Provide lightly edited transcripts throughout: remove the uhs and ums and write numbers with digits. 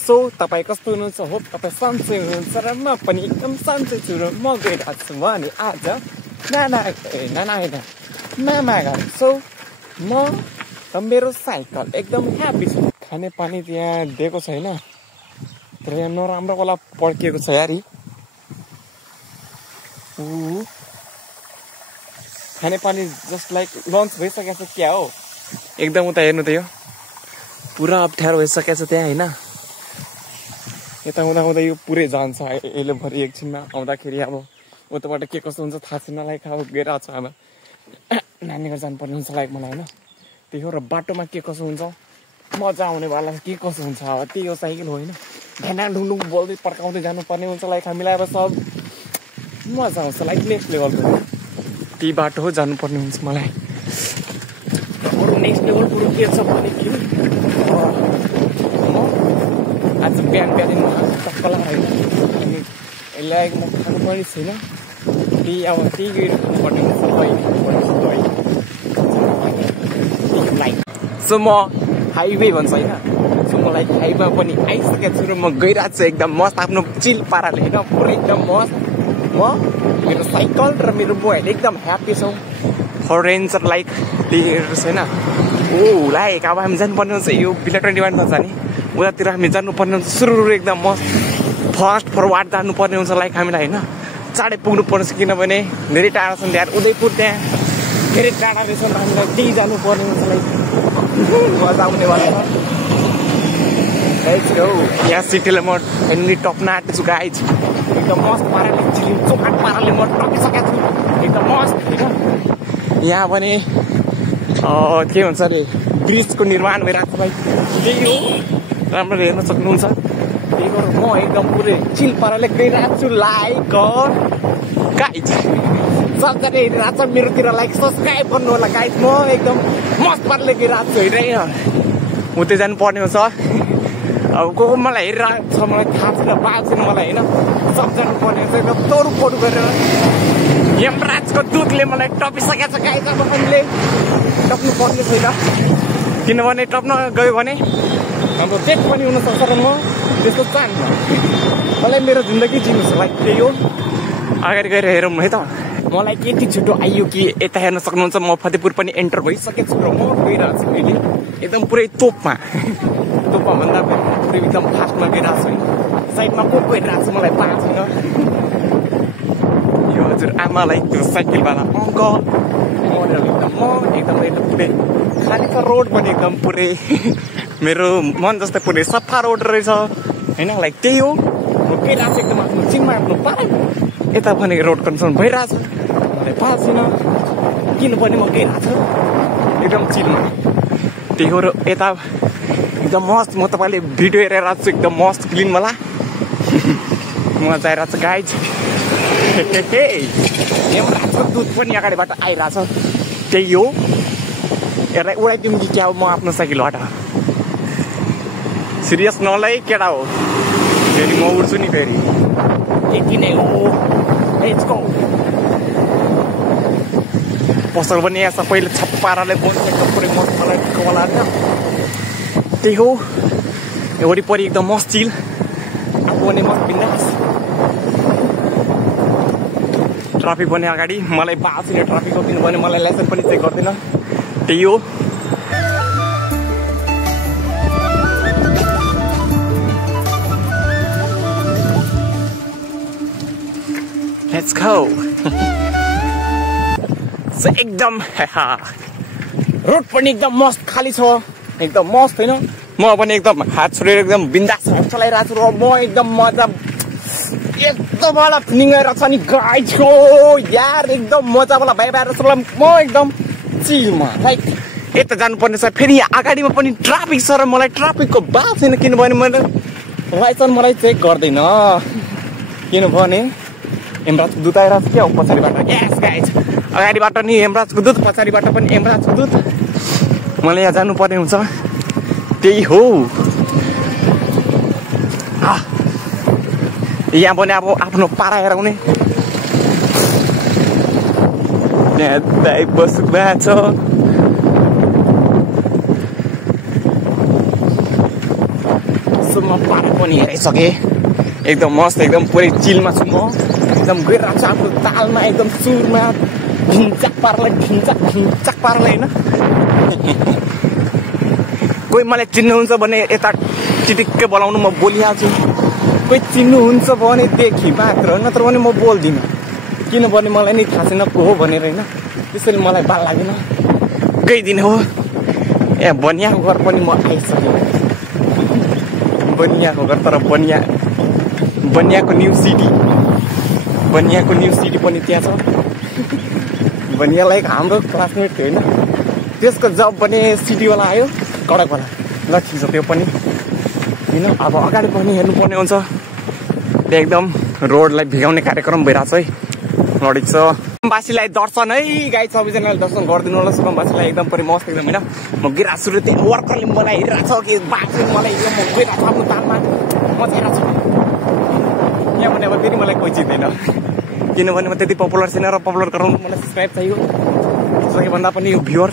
So तपाईँ कस्तो हुनुहुन्छ होप तपाईँ सन्चै हुनुहुन्छ र म पनि एकदम सन्चै छु र म गइरहेको छु भने आज नाना घर सो म मेरो साइकल एकदम ह्याप्पी छु खाने पानी त्यहाँ दिएको छैन तर यहाँ नराम्रो वाला पड्किएको छ यार खाने पानी जस्ट लाइक लन्च भइसकेको छ क्या हो एकदम उता हेर्नु त यो पुरा अप्ठ्यारो भइसकेको छ त्यहाँ होइन यता हुँदा यो पुरै जान्छ यसले भरि एकछिनमा आउँदाखेरि अब उताबाट के कस्तो हुन्छ थाहा छैन लाइक अब गइरहेको छ अब नानीको जानुपर्ने हुन्छ लाइक मलाई होइन त्यही हो र बाटोमा के कसो हुन्छ मजा आउनेवाला के कसो हुन्छ अब त्यही हो साइकल हो होइन ढ्याना ढुङढुङ बोल्दै पड्काउँदै जानुपर्ने हुन्छ लाइक हामीलाई अब सब मजा आउँछ लाइक नेक्स्ट लेभलको त्यही बाटो हो जानुपर्ने हुन्छ मलाई अरू नेक्स्ट लेभल कुरो के छ भने कि आज बिहान टक्क लगाएर अनि यसलाई म खानु पनि छैन त्यही अब त्यही गर्नुपर्ने हुन्छ सो म हाइवे भन्छ होइन सो मलाई हाइवेमा पनि आइसकेको छु र म गइरहेको छु एकदम मस्त आफ्नो चिल पाराले होइन पुरै एकदम मस्त म मेरो साइकल र मेरो मोबाइल एकदम ह्याप्पी छौँ फर रेन्जर लाइक त्यहीहरू छैन लाइक अब हामी जानुपर्ने हुन्छ यो बिला 21मा छ नि उतातिर हामी जानुपर्ने हुन्छ सुरु एकदम मस्त फर्स्ट फरवार्ड जानुपर्ने हुन्छ लाइक हामीलाई होइन चाँडै पुग्नु पर्छ किनभने धेरै टाढा छन् त्यहाँ उदयपुर त्यहाँ धेरै टाढा रहेछ हामीलाई त्यही जानुपर्ने हुन्छ लाइक मजा आउनेवाला छ यहाँ सिटीलाई म फाइनली टप्न आँटेको छु गाइज एकदम मस्त पाराले चिलिम चोखाट पाराले म टपिसकेको छु एकदम मस्त होइन यहाँ भने के भन्छ अरे ब्रिजको निर्माण भइरहेको छ भाइ त्यही हो राम्ररी हेर्न सक्नुहुन्छ त्यही भएर म एकदम पुरै चिल पाराले गइरहेको छु लाइक गाइज सबजना हेरिरहेको छ मेरोतिर लाइक सब्सक्राइब गर्नु होला गाइज म एकदम मस्त पाराले गइरहेको छु होइन उतै जानुपर्ने हुन्छ अब को मलाई हेरिरहेको छ मलाई थाहा छैन बाल छैन मलाई होइन सब जानुपर्ने हुन्छ एकदम तोडफोड गरेर यमराजको दुधले मलाई टपिसकेको छ गाइज अब हामीले टप्नु पर्ने छैन किनभने टप्न गयो भने हाम्रो डेथ पनि हुनसक्छ र म त्यस्तो चाहन्न मलाई मेरो जिन्दगी जिनु छ लाइक त्यही हो अगाडि गएर हेरौँ है त मलाई यति छिटो आइयो कि यता हेर्न सक्नुहुन्छ म फतेहपुर पनि एन्टर भइसकेको छु र म गइरहेको छु अहिले एकदम पुरै तोपमा भन्दा पुरै एकदम फास्टमा गइरहेको छु होइन साइडमा को गइरहेको छु मलाई थाहा छैन यो हजुर आमालाई त्यो साइकलवाला अङ्कल म एकदम पुरै खाली छ रोड पनि एकदम पुरै मेरो मन जस्तै पुरै सफा रोड रहेछ होइन लाइक त्यही हो म गइरहेको छु एकदम आफ्नो चिनमा आफ्नो पारा यता भने रोड कन्डिसन भइरहेछ मलाई थाहा छैन किनभने म गइरहेको छु एकदम चिनमा त्यही हो र यता एकदम मस्त म तपाईँले भिडियो हेरेर छु एकदम मस्त क्लिनवाला मजा आइरहेको छ गाइज यमराजको दुध पनि अगाडिबाट आइरहेछ त्यही हो यसलाई उडाइदिउँ कि क्या हो म आफ्नो साइकलबाट सिरियस नलै केटा हो फेरि म उड्छु नि फेरि यति नै हो पसल पनि यहाँ सबैले छप्पाराले बनिसकेको पुरै मस्त मलाई होला त्यही हो वरिपरि एकदम मस्त चिल आफू पनि मस्त बिन्दास ट्राफिक पनि अगाडि मलाई बाल छैन ट्राफिकको किनभने मलाई लाइसेन्स पनि चेक गर्दैन त्यही हो Let's go. एकदम रोड पनि एकदम मस्त खाली छ एकदम मस्त होइन म पनि एकदम हात छोडेर एकदम बिन्दास चलाइरहेको छु र म एकदम मजा एकदम वाला फिलिङ आइरहेको छ नि गाइज हो यार एकदम मजावाला भाइ आएर छ म एकदम चिलमा लाइक यता जानुपर्ने छ फेरि अगाडिमा पनि ट्राफिक छ र मलाई ट्राफिकको बाल छैन किनभने मैले लाइसेन्स मलाई चेक गर्दैन किनभने हेमराजको दुध आइरहेको छ क्या हो पछाडिबाट यस गाइज अगाडिबाट नि हेमराजको दुध पछाडिबाट पनि हेमराजको दुध मलाई यहाँ जानुपर्ने हुन्छ त्यही हो यहाँ पनि अब आफ्नो पारा हेराउने यहाँ दाइ बस्नु भएको छ सो म पारा पनि हेराइसकेँ एकदम मस्त एकदम पुरै चिलमा छु म एकदम गइरहेको छु आफ्नो तालमा एकदम सुरमा ढिन्चाक पारालाई होइन कोही मलाई चिन्नुहुन्छ भने यता चिटिक्कै बोलाउनु म बोलिहाल्छु कोही चिन्नुहुन्छ भने देखि मात्र नत्र भने म बोल्दिनँ किनभने मलाई नि थाहा छैन को हो भनेर होइन त्यसैले मलाई बाल लागेन गइदिन हो ए बनियाको घर पनि म आइसकेँ बनियाको घर तर बनियाको न्यू सिटी पनि त्यहाँ छ बनियालाई हाम्रो क्लासमेट थियो होइन त्यसको जब पनि सिटीवाला आयो कडकवाला ल ठिक छ त्यो पनि होइन अब अगाडि पनि हेर्नुपर्ने हुन्छ एकदम रोडलाई भिगाउने कार्यक्रम भइरहेको छ है लडिक छ सुकमवासीलाई दर्शन है गाई सबैजनाले दर्शन गरिदिनु होला सुकमवासीलाई एकदम पनि मस्त एकदम होइन म गिरहेको छु र त्यहाँ वर्करले मलाई हेरिरहेको छ कि बाँच्नु मलाई एकदम म गइरहेको छु आफ्नो तालमा म हेरेको छु यहाँ भने अब फेरि मलाई कोही चिन्दैन किनभने म त्यति पपुलर छैन र पपुलर गराउनु मलाई सब्सक्राइब चाहियो सबैभन्दा पनि यो भ्युअर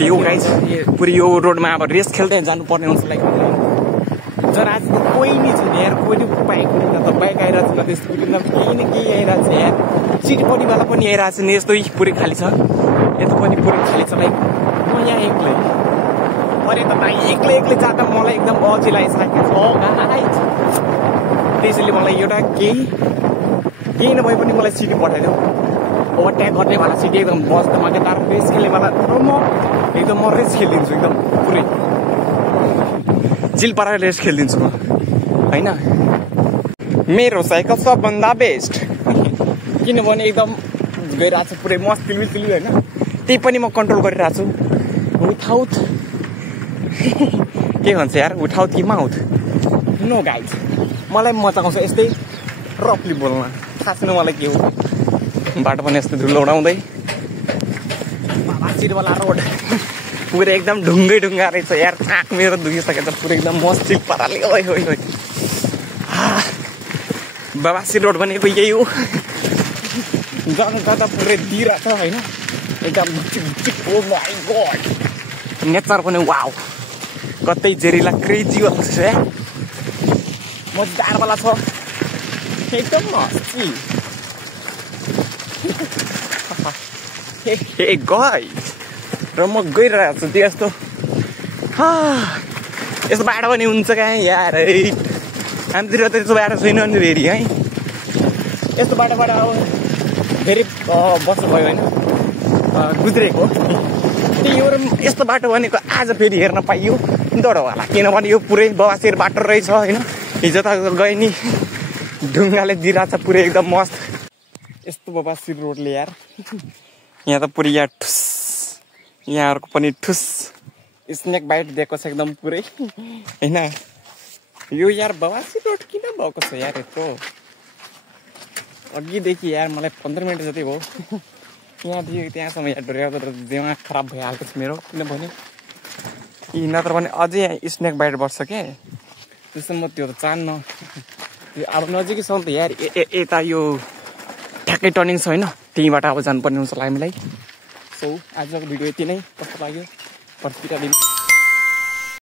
यो गाई छ पुरै यो रोडमा अब रेस खेल्दै जानुपर्ने हुन्छ लाइक जर आज कोही नै छैन यार कोही नै बाइक न त बाइक आइरहेको छ न त स्कुटी न केही न केही आइरहेको छ यार सिटी परिवाला पनि आइरहेको छ नि यस्तै पुरै खाली छ यता पनि पुरै खाली छ लाइक म यहाँ एक्लै अरे त भाइ एक्लै जाँदा मलाई एकदम अल्छी लागिसकेको छ गाइज त्यसैले मलाई एउटा केही नभए पनि मलाई सिटी पठाइदेऊ ओभरटेक गर्नेवाला सिटी एकदम बस धमाकेदार रेस खेल्नेवाला र म रेस खेलिदिन्छु एकदम पुरै चिल पारेर रेस खेलिदिन्छु म होइन मेरो साइकल सबभन्दा बेस्ट किनभने एकदम गइरहेको छु पुरै मस्त तिलबिल होइन त्यही पनि म कन्ट्रोल गरिरहेको छु विथआउट के भन्छ यार विथआउट कि माउथ नो गाइज मलाई मजा आउँछ यस्तै रफली बोल्न थाहा छैन मलाई के हो बाटो पनि यस्तो धुलो उडाउँदै सिरवाला रोड पुरै एकदम ढुङ्गा रहेछ यार थाक मेरो दुखिसकेको छ पुरै एकदम मस्जिद पाराले ओइ बाबासी रोड भनेको यही हो जाँदा पुरै दिइरहेको छ होइन एकदम ओ माइ गड नेचर पनि वाउ कतै जेरिला क्रेजी भएको छ यार मजादारवाला छ एकदम मस्ती हे गाइज र म गइरहेको छु त्यस्तो यस्तो बाटो पनि हुन्छ क्या यार है हामीतिर त यस्तो बाटो छैन नि फेरि है यस्तो बाटोबाट अब धेरै वर्ष भयो होइन गुज्रेको त्यही हो यस्तो बाटो भनेको आज फेरि हेर्न पाइयो डर होला किनभने यो पुरै बवासिर बाटो रहेछ होइन हिजो त गए नि ढुङ्गाले दिइरहेको छ पुरै एकदम मस्त यस्तो बवासिर रोडले यार यहाँ त पुरै यहाँ ठुस यहाँहरूको पनि ठुस स्नेक बाइट दिएको छ एकदम पुरै होइन यो यार बवासी रोड किन भएको छ यार यत्रो अघिदेखि यार मलाई 15 मिनट जति भयो यहाँदेखि त्यहाँसम्म यहाँ डोर्याउँदा दिमाग खराब भइहाल्को छ मेरो किनभने यी नत्र भने अझै यहाँ स्नेक बाइट बस्छ क्या त्यसमा म त्यो त चाहन्न अब नजिकैसम्म त यार यता यो ठ्याक्कै टर्निङ छ होइन त्यहीँबाट अब जानुपर्ने हुन्छ हामीलाई सो आजको भिडियो यति नै कस्तो लाग्यो पर्सिका दिन